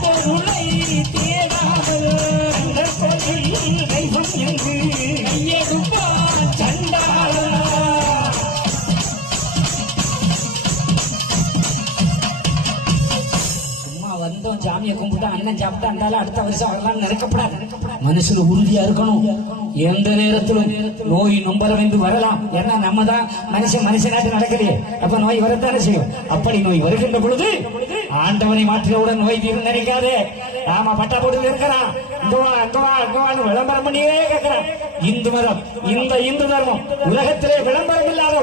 பொருளை தேடாமல் அந்த பொருள் தெய்வம் என்று வந்தோம் சாமியை கும்பிட்டு அண்ணன் சாப்பிட்டு அந்தாலும் அடுத்த வருஷம் வரலாம் நினைக்கப்படாது மனசுல உறுதியா இருக்கணும். எந்த நேரத்திலும் நோய் நொம்பலம் என்று வரலாம். ஏன்னா நம்ம தான் மனுஷன் மனுஷனாட்டு நடக்கலையே. அப்ப நோய் வரத்தானே செய்யும்? அப்படி நோய் வருகின்ற பொழுது ஆண்டவனை மாற்றியவுடன் நோய் தீர்வு நினைக்காதே. ஆமா பட்டா போட்டு இருக்கிறான். விளம்பரம் பண்ணியே கேட்கிறான். இந்து மதம் இந்த இந்து தர்மம் உலகத்திலே விளம்பரம் இல்லாத